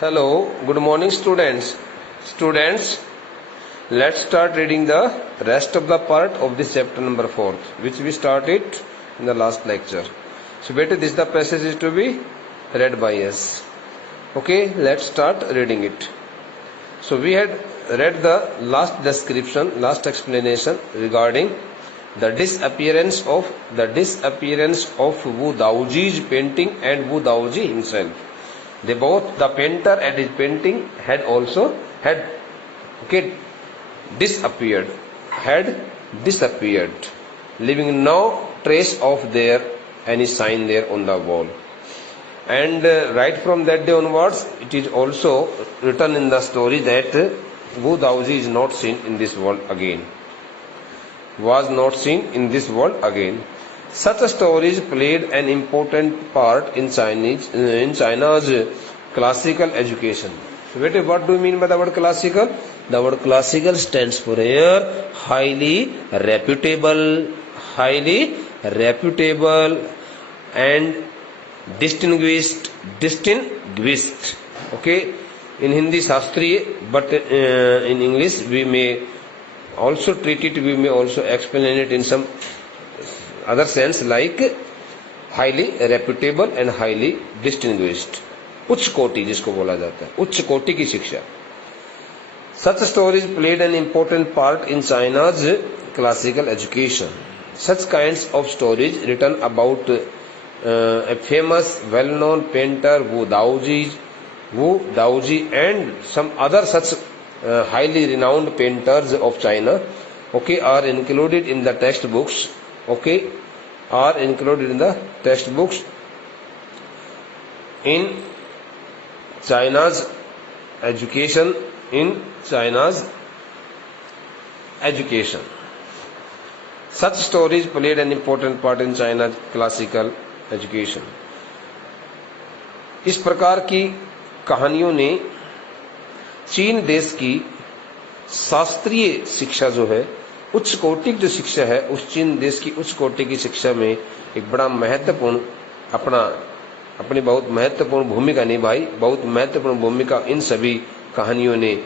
Hello, good morning students. Students, let's start reading the rest of the part of this chapter number 4, which we started in the last lecture. So beta, this the passage is to be read by us. Okay, let's start reading it. So we had read the last description, last explanation regarding the disappearance of Wu Daoji's painting and Wu Daoji himself. They both, the painter and his painting had disappeared, leaving no trace of any sign there on the wall. And right from that day onwards, it is also written in the story that Wu Daoji is not seen in this world again. Such stories played an important part in China's classical education. So what do you mean by the word classical? The word classical stands for here highly reputable and distinguished. Okay, in Hindi Shastriya, but in English we may also treat it, we may also explain it in some other sense like highly reputable and highly distinguished. उच्च कोटि जिसको बोला जाता है, उच्च कोटि की शिक्षा. Such stories played an important part in China's classical education. Such kinds of stories written about a famous well-known painter Wu Daoji and some other such highly renowned painters of China, okay, are included in the textbooks. In China's education. Such stories played an important part in China's classical education. इस प्रकार की कहानियों ने चीन देश की शास्त्रीय शिक्षा जो है, उच्च कोटि की जो शिक्षा है, उस चीन देश की उच्च कोटि की शिक्षा में एक बड़ा महत्वपूर्ण अपनी बहुत महत्वपूर्ण भूमिका निभाई. बहुत महत्वपूर्ण भूमिका इन सभी कहानियों ने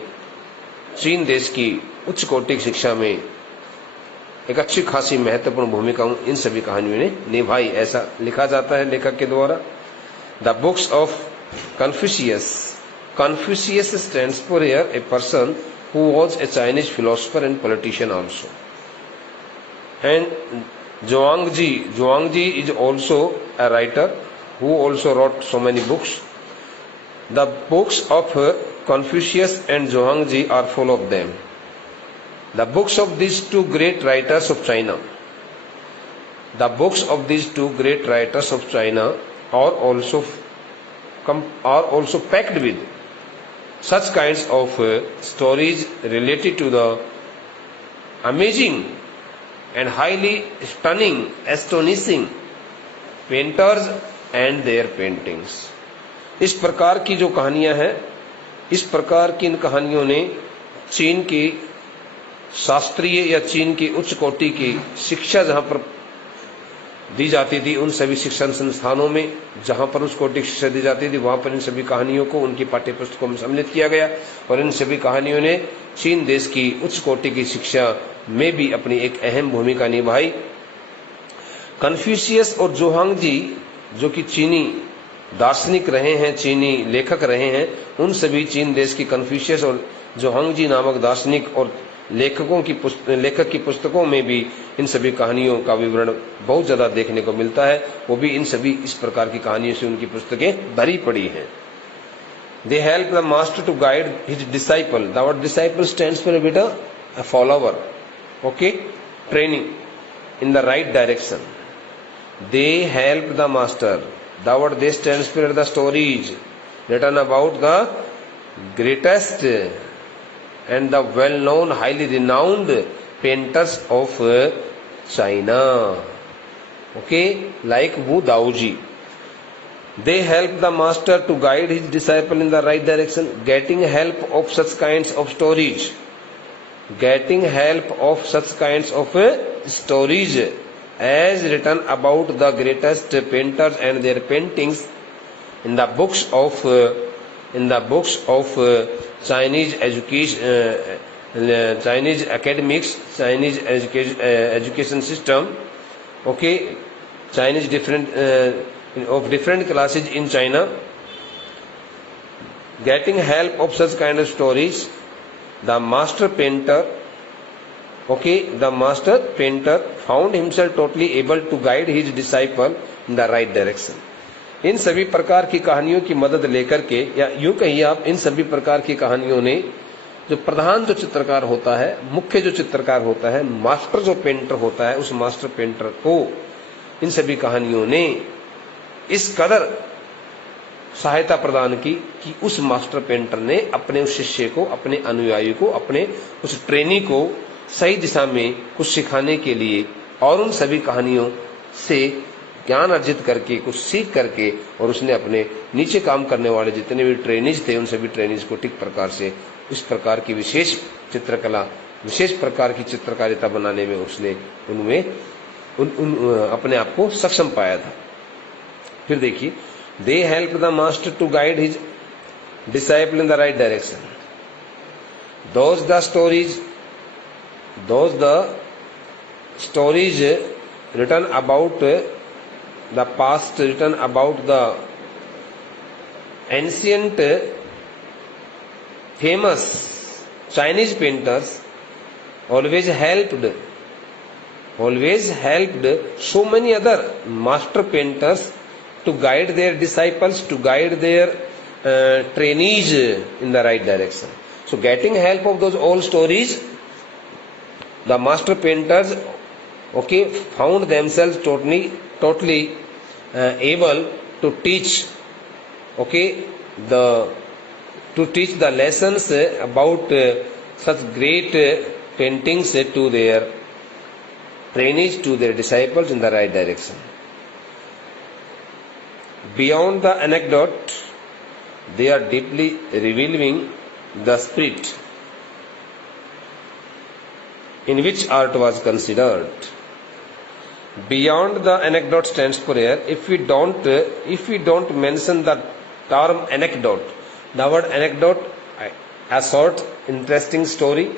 चीन देश की उच्च कोटि की शिक्षा में एक अच्छी खासी महत्वपूर्ण भूमिका इन सभी कहानियों ने निभाई, ऐसा लिखा जाता है लेखक के द्वारा. The books of Confucius stands for here a person who was a Chinese philosopher and politician also. And Zhuangzi is also a writer who also wrote so many books. The books of Confucius and Zhuangzi are full of them. The books of these two great writers of China are also packed with such kinds of stories related to the amazing and highly astonishing painters and their paintings. इस प्रकार की जो कहानियां हैं, इस प्रकार की इन कहानियों ने चीन की शास्त्रीय या चीन की उच्च कोटि की शिक्षा जहां पर दी जाती थी, उन सभी शिक्षण संस्थानों में जहां पर उस कोटि की शिक्षा दी जाती थी, वहां पर इन सभी कहानियों को उनकी पाठ्य पुस्तकों में सम्मिलित किया गया और इन सभी कहानियों ने चीन देश की उच्च कोटि की शिक्षा में भी अपनी एक अहम भूमिका निभाई. कन्फ्यूशियस और जोहांगजी जो कि चीनी दार्शनिक रहे हैं, चीनी लेखक रहे हैं, उन सभी चीन देश की कन्फ्यूशियस और जोहांगजी नामक दार्शनिक और लेखक की पुस्तकों में भी इन सभी कहानियों का विवरण बहुत ज्यादा देखने को मिलता है. वो भी इन सभी इस प्रकार की कहानियों से उनकी पुस्तकें भरी पड़ी हैं. They help the master to guide his disciple. The word disciple stands for a follower. Okay, training in the right direction. They help the master. The word they stands for the stories written about the greatest and the well-known, highly renowned painters of China. Okay, like Wu Daoji. They help the master to guide his disciple in the right direction, getting help of such kinds of stories. As written about the greatest painters and their paintings in the books of in the books of Chinese education, Chinese academics, Chinese education system. Okay, Chinese different of different classes in China. Getting help of such kind of stories, the master painter, the master painter found himself totally able to guide his disciple in the right direction. इन सभी प्रकार की कहानियों की मदद लेकर के, या यूं कहिए आप, इन सभी प्रकार की कहानियों ने जो प्रधान जो चित्रकार होता है, मुख्य जो चित्रकार होता है, मास्टर जो पेंटर होता है, उस मास्टर पेंटर को इन सभी कहानियों ने इस कदर सहायता प्रदान की कि उस मास्टर पेंटर ने अपने उस शिष्य को, अपने अनुयायी को, अपने उस ट्रेनी को सही दिशा में कुछ सिखाने के लिए और उन सभी कहानियों से ज्ञान अर्जित करके, कुछ सीख करके, और उसने अपने नीचे काम करने वाले जितने भी ट्रेनीज थे, उन सभी ट्रेनीज को ठीक प्रकार से इस प्रकार की विशेष चित्रकला, विशेष प्रकार की चित्रकारिता बनाने में उसने उनमें अपने आप को सक्षम पाया था। फिर देखिए, they help the master to guide his disciple in the right direction. Those the stories written about the past, written about the ancient famous Chinese painters always helped so many other master painters to guide their disciples, to guide their trainees in the right direction. So getting help of those old stories, the master painters found themselves totally able to teach the lessons about such great paintings to their trainees, to their disciples in the right direction. Beyond the anecdote, they are deeply revealing the spirit in which art was considered. Beyond the anecdote stands for here. If we don't mention the term anecdote, the word anecdote, a short interesting story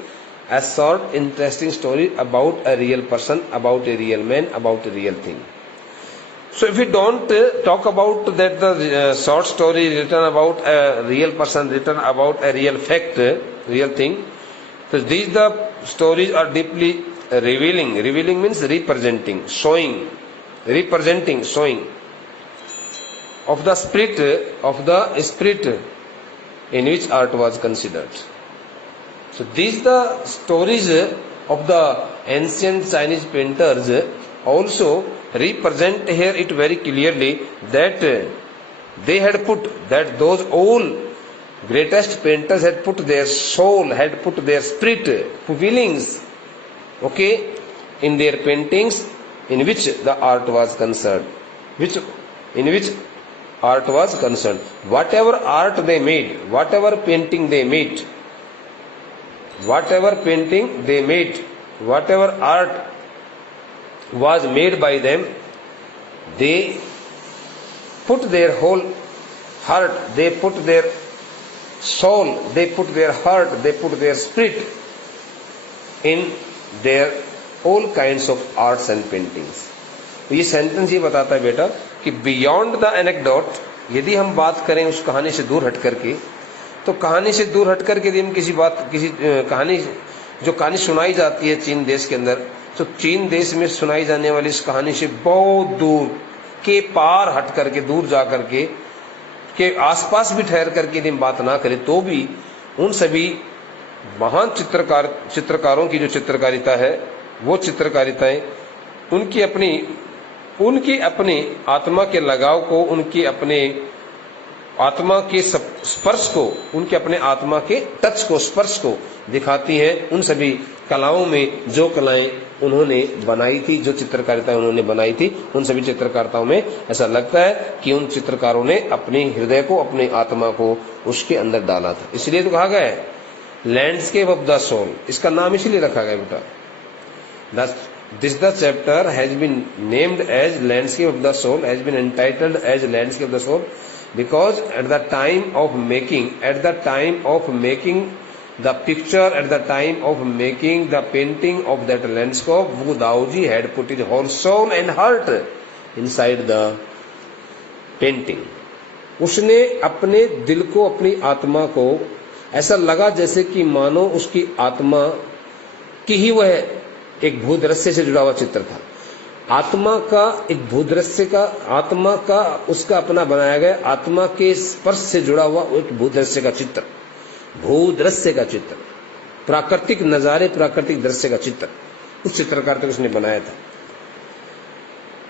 about a real person, about a real man, about a real thing. So if we don't talk about that the short story written about a real person, written about a real fact, real thing, so these the stories are deeply revealing. Revealing means representing, showing of the spirit in which art was considered. So these the stories of the ancient Chinese painters also represent here it very clearly that they had put, that those old greatest painters had put their soul, had put their spirit, feelings, in their paintings, in which the art was concerned, whatever art they made, whatever painting they made, whatever art was made by them, they put their whole heart, they put their soul, they put their heart, they put their spirit in their all kinds of arts and paintings. तो ये sentence ये बताता है बेटा कि beyond the anecdote, यदि हम बात करें उस कहानी से दूर हट करके, तो कहानी से दूर हट करके यदि हम किसी कहानी, जो कहानी सुनाई जाती है चीन देश के अंदर, तो चीन देश में सुनाई जाने वाली इस कहानी से बहुत दूर के पार हट करके, दूर जा करके के आसपास भी ठहर करके यदि हम बात ना करें, तो भी उन सभी महान चित्रकारों की जो चित्रकारिता है, वो चित्रकारिताएं उनकी अपनी आत्मा के लगाव को, उनकी अपने आत्मा के स्पर्श को, उनके अपने आत्मा के टच को, स्पर्श को दिखाती हैं। उन सभी कलाओं में जो कलाएं उन्होंने बनाई थी, जो चित्रकारिता उन्होंने बनाई थी, उन सभी चित्रकारिताओं में ऐसा लगता है कि उन चित्रकारों ने अपने हृदय को, अपने आत्मा को उसके अंदर डाला था। इसलिए तो कहा गया है लैंडस्केप ऑफ द सोल, इसका नाम इसलिए रखा गया बेटा। This the chapter has been named as Landscape of the Soul, has been entitled as Landscape of the Soul, because at the time of making the picture, at the time of making the painting of that landscape, Wu Daoji had put his whole soul and heart inside the painting. उसने अपने दिल को, अपनी आत्मा को ऐसा लगा जैसे कि मानो उसकी आत्मा की ही वह एक भूदृश्य से जुड़ा हुआ चित्र था। आत्मा का एक भूदृश्य का, आत्मा का उसका अपना बनाया गया, आत्मा के स्पर्श से जुड़ा हुआ एक भूदृश्य का चित्र, भूदृश्य का चित्र, प्राकृतिक नजारे, प्राकृतिक दृश्य का चित्र उस चित्रकार तक उसने बनाया था।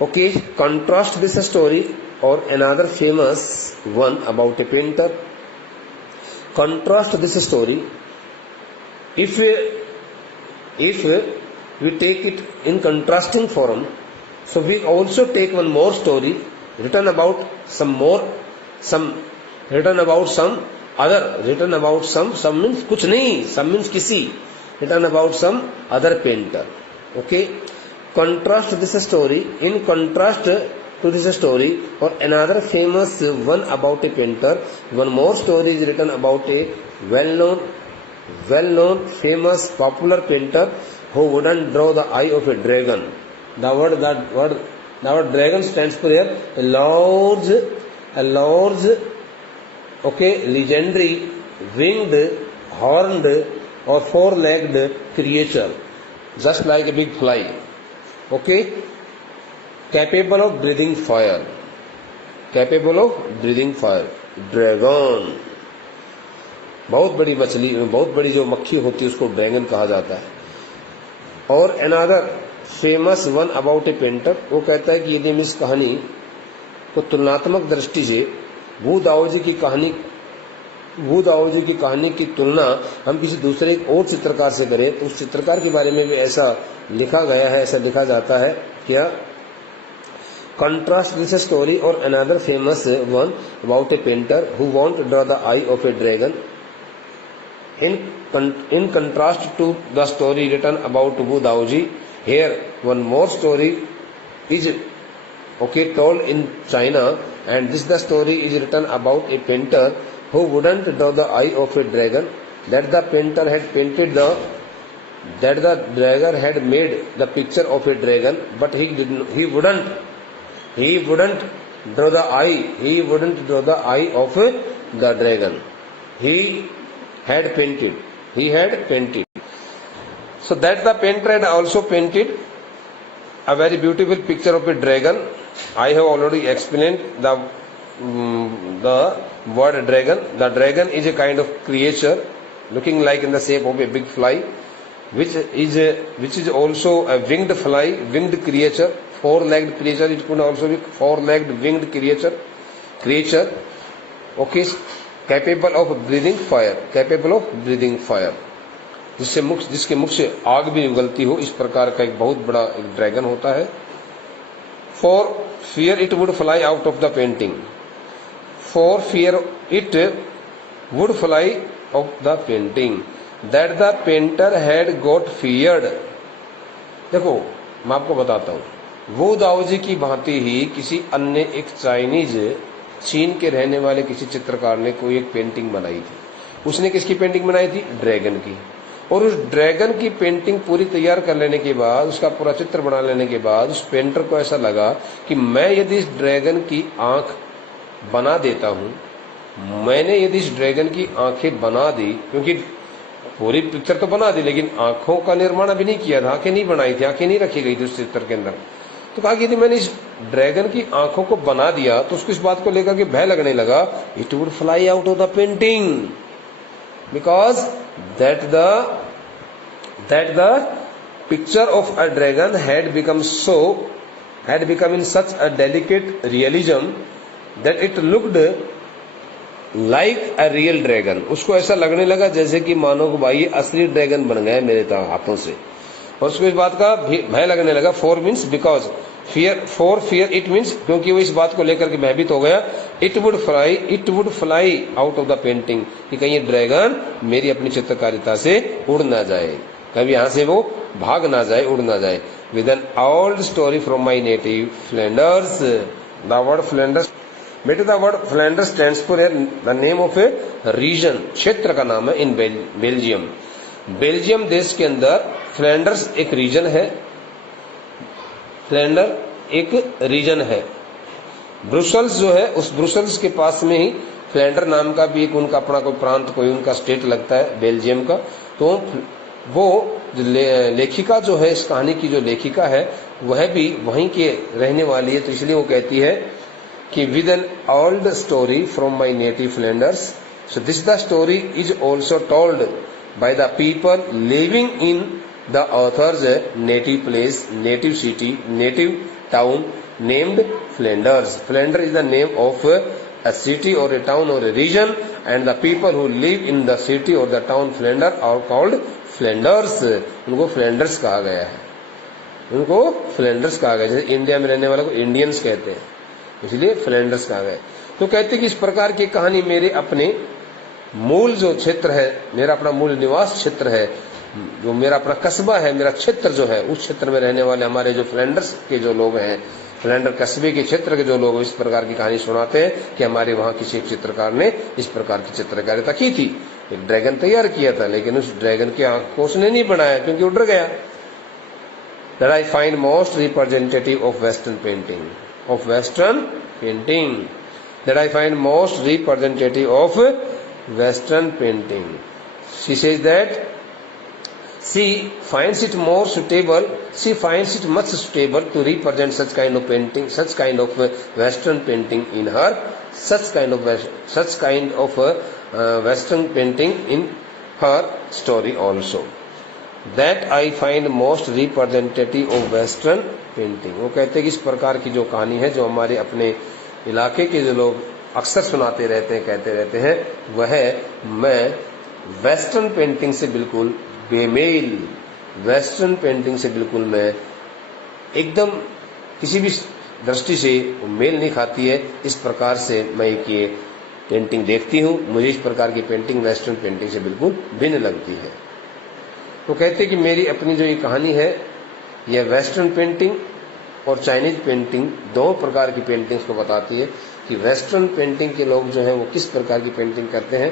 ओके, कंट्रास्ट दिस स्टोरी और another famous one about a painter. Contrast this story. If we take it in contrasting form, so we also take one more story written about some means कुछ नहीं, some means किसी, written about some other painter. Okay, contrast this story in contrast to this story or another famous one about a painter. One more story is written about a well-known famous popular painter who wouldn't draw the eye of a dragon. The word dragon stands for a large okay, legendary winged, horned or four-legged creature, just like a big fly. Okay, capable of breathing fire, dragon. बहुत बड़ी मछली, बहुत बड़ी जो मक्खी होती है उसको ड्रैगन कहा जाता है। और another famous one about A painter, वो कहता है कि यदि हम इस कहानी को तुलनात्मक दृष्टि से वू दाओजी की कहानी की तुलना हम किसी दूसरे और चित्रकार से करें तो उस चित्रकार के बारे में भी ऐसा लिखा गया है, ऐसा लिखा जाता है क्या, contrast this story or another famous one about a painter who won't draw the eye of a dragon. In contrast to the story written about Wu Daoji, here one more story is told in China, and this the story is written about a painter who wouldn't draw the eye of a dragon, that the painter had painted that the dragon had made the picture of a dragon, but he wouldn't draw the eye of the dragon. He had painted. So that the painter had also painted a very beautiful picture of a dragon. I have already explained the word dragon. The dragon is a kind of creature looking like in the shape of a big fly, which is also a winged fly, winged creature, four-legged creature. It could also be four-legged winged creature. Okay, capable of breathing fire, जिसके मुख से आग भी उगलती हो, इस प्रकार का एक बहुत बड़ा एक ड्रैगन होता है। For fear it would fly out of the painting. For fear it would fly of the painting, that the painter had got feared. देखो मैं आपको बताता हूँ, वो दाओजी की भांति ही किसी अन्य एक चाइनीज, चीन के रहने वाले किसी चित्रकार ने कोई एक पेंटिंग बनाई थी। उसने किसकी पेंटिंग बनाई थी? ड्रैगन की। और उस ड्रैगन की पेंटिंग पूरी तैयार कर लेने के बाद, उसका पूरा चित्र बना लेने के बाद, उस पेंटर को ऐसा लगा कि मैं यदि इस ड्रैगन की आंख बना देता हूं, मैंने यदि इस ड्रैगन की आंखें बना दी, क्योंकि पूरी पिक्चर तो बना दी लेकिन आंखों का निर्माण अभी नहीं किया था, आंखें नहीं बनाई थी, आंखें नहीं रखी गई थी उस चित्र के अंदर। तो कहा कि यदि मैंने इस ड्रैगन की आंखों को बना दिया तो उसको इस बात को लेकर के भय लगने लगा, it would fly out of the painting, because that the picture of a dragon had become in such a delicate realism that it looked like a real dragon. उसको ऐसा लगने लगा जैसे कि मानो कि भाई ये असली ड्रैगन बन गया मेरे हाथों से, और उसको इस बात का भय लगने लगा। For means because, for fear it means क्योंकि वो इस बात को लेकर के भयभीत हो गया। It would fly out of the painting, कि कहीं ये ड्रैगन मेरी अपनी चित्रकारिता से उड़ ना जाए, कभी यहां से वो भाग ना जाए, उड़ ना जाए। With an old story from my native Flanders, the word Flanders बेटे the word Flanders stands for the name of a region, क्षेत्र का नाम है इन बेल्जियम। बेल्जियम देश के अंदर फ्लैंडर्स एक रीजन है, फ्लैंडर एक रीजन है। ब्रुसेल्स जो है, उस ब्रुसेल्स के पास में ही फ्लैंडर नाम का भी एक उनका अपना कोई प्रांत, कोई उनका स्टेट लगता है बेल्जियम का। तो वो लेखिका जो है, इस कहानी की जो लेखिका है वह भी वहीं के रहने वाली है, तो इसलिए वो कहती है कि with an old story from my native Flanders, so this the story is also told by the people living in the author's native place, native city, native town named Flanders. Flanders is the name of a city or a town or a region, and the people who live in the city or the town Flanders are called Flanders. उनको Flanders कहा गया है, उनको Flanders कहा गया। जैसे India में रहने वाले को इंडियंस कहते हैं, इसलिए फ्लैंडर्स कहा गया। तो कहते हैं कि इस प्रकार की कहानी मेरे अपने मूल जो क्षेत्र है, मेरा अपना मूल निवास क्षेत्र है, जो मेरा अपना कस्बा है, मेरा क्षेत्र जो है, उस क्षेत्र में रहने वाले हमारे जो फ्लैंडर्स के जो लोग हैं, फ्लैंडर कस्बे के क्षेत्र के जो लोग इस प्रकार की कहानी सुनाते हैं कि हमारे वहां किसी चित्रकार ने इस प्रकार की चित्रकारिता की थी, एक ड्रैगन तैयार किया था, लेकिन उस ड्रैगन की आंख को उसने नहीं बनाया क्योंकि उड़ गया। That I find most representative of Western painting, of Western painting. That I find most representative of Western painting. She says that she finds it more suitable, she finds it much suitable to represent such kind of painting, such kind of Western painting in her, such kind of Western painting in her story also. That I find most representative of Western painting. वो कहते हैं कि इस प्रकार की जो कहानी है, जो हमारे अपने इलाके के जो लोग अक्सर सुनाते रहते हैं, कहते रहते हैं, वह मैं वेस्टर्न पेंटिंग से बिल्कुल बेमेल, वेस्टर्न पेंटिंग से बिल्कुल मैं एकदम किसी भी दृष्टि से मेल नहीं खाती है। इस प्रकार से मैं ये पेंटिंग देखती हूँ, मुझे इस प्रकार की पेंटिंग वेस्टर्न पेंटिंग से बिल्कुल भिन्न लगती है। तो कहते हैं कि मेरी अपनी जो ये कहानी है, यह वेस्टर्न पेंटिंग और चाइनीज पेंटिंग दो प्रकार की पेंटिंग्स को बताती है कि वेस्टर्न पेंटिंग के लोग जो हैं वो किस प्रकार की पेंटिंग करते हैं,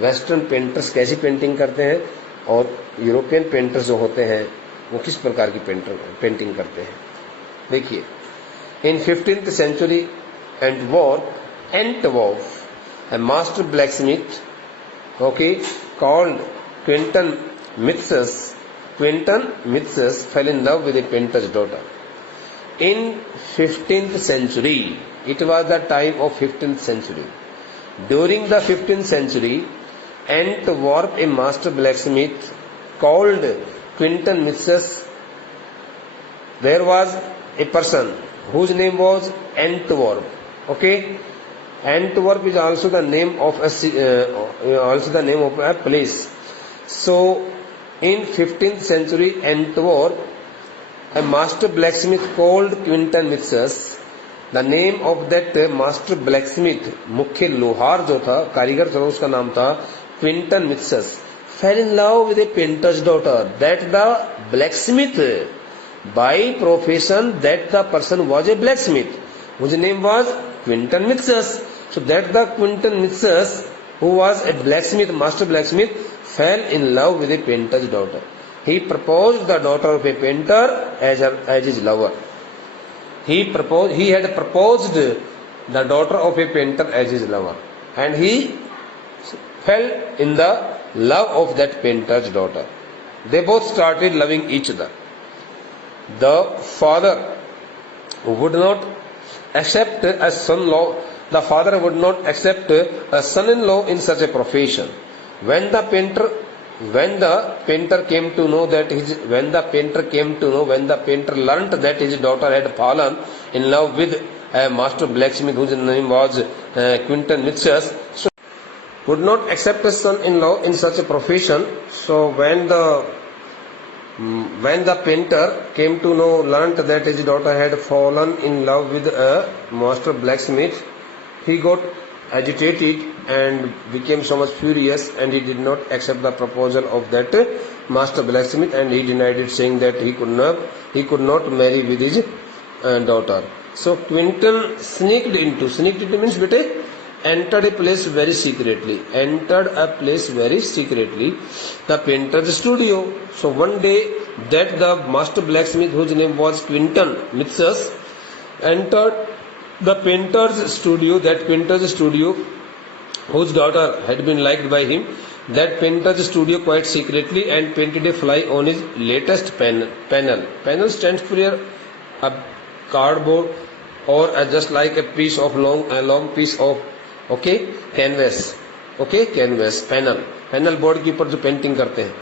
वेस्टर्न पेंटर्स कैसी पेंटिंग करते हैं, और यूरोपियन पेंटर्स जो होते हैं वो किस प्रकार की पेंटिंग करते हैं। देखिए, इन 15th century Antwerp, a master blacksmith, called Quentin Mitsches fell in love with a painter's daughter. In 15th century, it was the time of 15th century. During the 15th century, Antwerp, a master blacksmith called Quentin Mitsches, there was a person whose name was Antwerp. Antwerp is also the name of a place. So in 15th century Antwerp, a master blacksmith called Quentin Mitsches, the name of that master blacksmith, मुख्य लोहार जो था, कारीगर था, उसका नाम था Quentin Mitsches, fell in love with a painter's daughter. That the blacksmith, by profession, that the person was a blacksmith, whose name was Quentin Mitsches. So that the Quentin Mitsches, who was a blacksmith, master blacksmith, fell in love with a painter's daughter. He proposed the daughter of a painter as his lover. He had proposed the daughter of a painter as his lover, and he fell in the love of that painter's daughter. They both started loving each other. The father would not accept a son-in-law. The father would not accept a son-in-law in such a profession. When the painter learnt that his daughter had fallen in love with a master blacksmith whose name was Quentin Mitsches, so would not accept a son-in-law in such a profession. So when the painter came to know, learnt that his daughter had fallen in love with a master blacksmith, he got agitated and became so much furious, and he did not accept the proposal of that master blacksmith, and he denied it, saying that he could not marry with his daughter. So Quinton sneaked into means bete entered a place very secretly, the painter's studio. So one day that the master blacksmith, whose name was Quinton Mitsas, entered the painter's studio, whose daughter had been liked by him, that painter's studio quite secretly, and painted a fly on his latest panel. Panel stands for a cardboard or just like a piece of long piece of canvas, panel board के ऊपर जो painting करते हैं,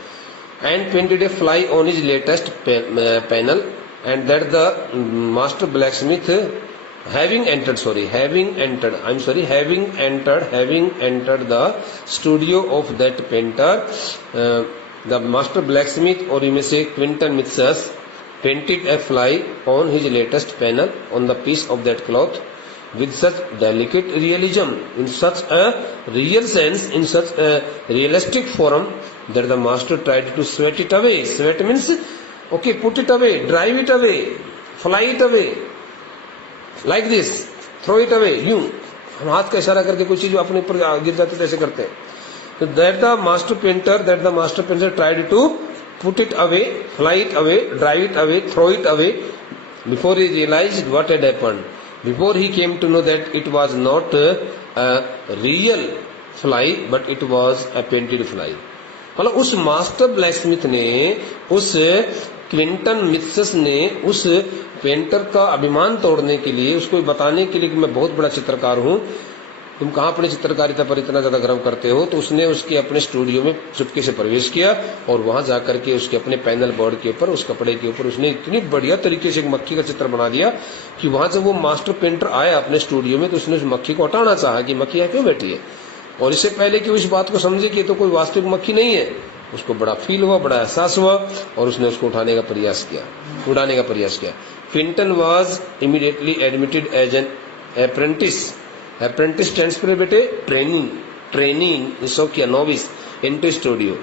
and painted a fly on his latest panel, and that the master blacksmith having entered the studio of that painter, the master blacksmith, or you may say Quinton Mitsas, painted a fly on his latest panel on the piece of that cloth with such delicate realism, in such a real sense, in such a realistic form, that the master tried to sweat it away. Sweat means put it away, drive it away, fly it away, like this, throw it away. यूं हम हाथ का इशारा करके कोई चीज अपने ऊपर गिर जाती है, ऐसे करते हैं. So that the master painter tried to put it away, fly it away, drive it away, throw it away, before he realized what had happened, before he came to know that it was not a real fly but it was a painted fly. मतलब उस master blacksmith ने, उस Quinton मित्सस ने उस painter का अभिमान तोड़ने के लिए, उसको बताने के लिए कि मैं बहुत बड़ा चित्रकार हूं, तुम कहां अपनी चित्रकारिता पर इतना ज्यादा गर्व करते हो, तो उसने उसके अपने स्टूडियो में चुपके से प्रवेश किया और वहां जाकर के उसके अपने पैनल बोर्ड के ऊपर, उस कपड़े के ऊपर उसने इतनी बढ़िया तरीके से एक मक्खी का चित्र बना दिया कि वहां जब वो मास्टर पेंटर आया अपने स्टूडियो में तो उसने उस मक्खी को हटाना चाहा कि मक्खी यहाँ क्यों बैठी है, और इससे पहले कि उस बात को समझे कि तो कोई वास्तविक मक्खी नहीं है, उसको बड़ा फील हुआ, बड़ा एहसास हुआ और उसने उसको उड़ाने का प्रयास किया. Quinton was immediately admitted as an apprentice. Apprentice stands for bete training so kiya novice into studio.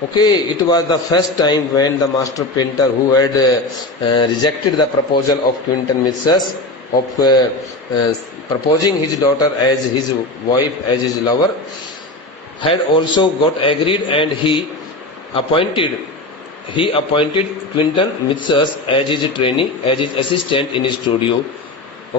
It was the first time when the master painter, who had rejected the proposal of Quinton Mitsas of proposing his daughter as his wife, as his lover, had also got agreed, and he appointed Quinton Mitsas as his trainee, as his assistant in his studio.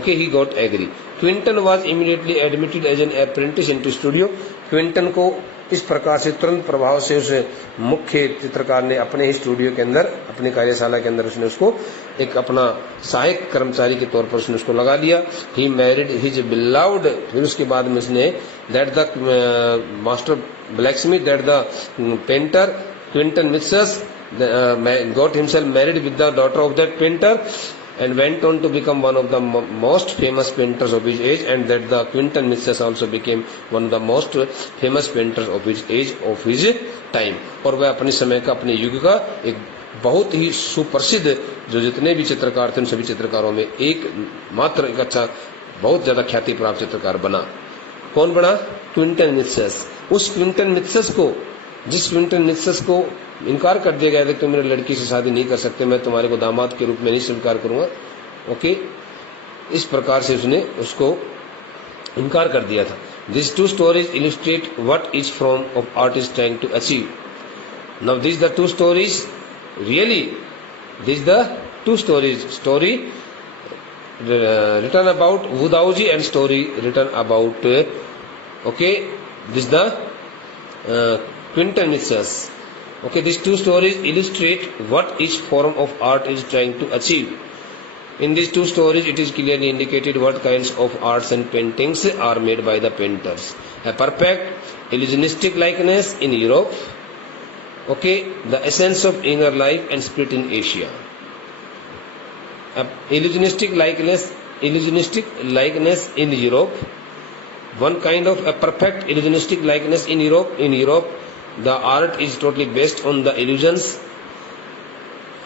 He got agree. Quinton was immediately admitted as an apprentice into studio. Quinton को इस प्रकार से तुरंत प्रभाव से उस मुख्य चित्रकार ने अपने ही स्टूडियो के अंदर, अपनी कार्यशाला के अंदर उसने उसको एक अपना सहायक कर्मचारी के तौर पर उसने उसको लगा लिया. He married his beloved. फिर उसके बाद में उसने that the master blacksmith, that the painter Quinton Mitsas got himself married with the daughter of that painter, and went on to become one of the most famous painters of his age, and that the Quinton Mitsas also became one of the most famous painters of his age, of his time. और वह अपने समय का, अपने युग का एक बहुत ही सुप्रसिद्ध, जो जितने भी चित्रकार थे उन सभी चित्रकारों में एक मात्र एक अच्छा, बहुत ज्यादा ख्याति प्राप्त चित्रकार बना. कौन बना? क्विंटन मित्सस. उस क्विंटन मित्सस को, जिस क्विंटन मित्सस को इनकार कर दिया गया था कि तुम मेरी लड़की से शादी नहीं कर सकते, मैं तुम्हारे को दामाद के रूप में नहीं स्वीकार करूंगा, इस प्रकार से उसने उसको इनकार कर दिया था. This two stories illustrate what each form of art is trying to achieve. Now this the two stories, really this the two stories, story written about Wudauji and story written about this the Quinton Mitsas. These two stories illustrate what each form of art is trying to achieve. In these two stories, it is clearly indicated what kinds of arts and paintings are made by the painters. A perfect illusionistic likeness in Europe, the essence of inner life and spirit in Asia. A illusionistic likeness in Europe, one kind of a perfect illusionistic likeness in Europe. In Europe, the art is totally based on the illusions,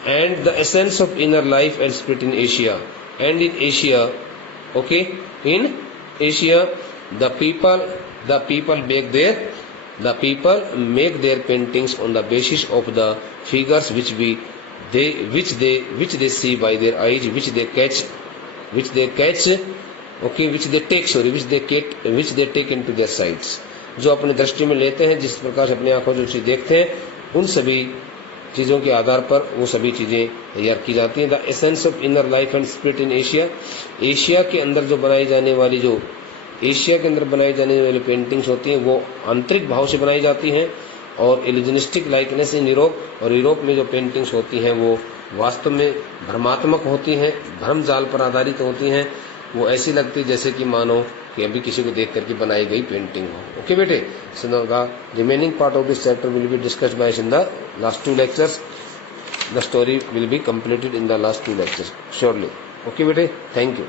and the essence of inner life and spirit in Asia. And in Asia, in Asia, the people make their paintings on the basis of the figures which they see by their eyes, which they catch which they catch, okay, which they take into their sights. जो अपने दृष्टि में लेते हैं, जिस प्रकार से अपनी आंखों से चीज देखते हैं, उन सभी चीजों के आधार पर वो सभी चीजें तैयार की जाती हैं. The essence of inner life and spirit in Asia. Asia के अंदर बनाई जाने वाली पेंटिंग्स होती हैं वो आंतरिक भाव से बनाई जाती हैं. और इल्यूजनिस्टिक लाइकनेस इन यूरोप, और यूरोप में जो पेंटिंग्स होती हैं वो वास्तव में भ्रमात्मक होती हैं, भ्रम जाल पर आधारित होती हैं. वो ऐसी लगती जैसे कि मानो कि अभी किसी को देख करके बनाई गई पेंटिंग हो. ओके बेटे, so the remaining part of this chapter will be discussed bye in the last 2 lectures. The story will be completed in the last 2 lectures surely. Okay बेटे, thank you.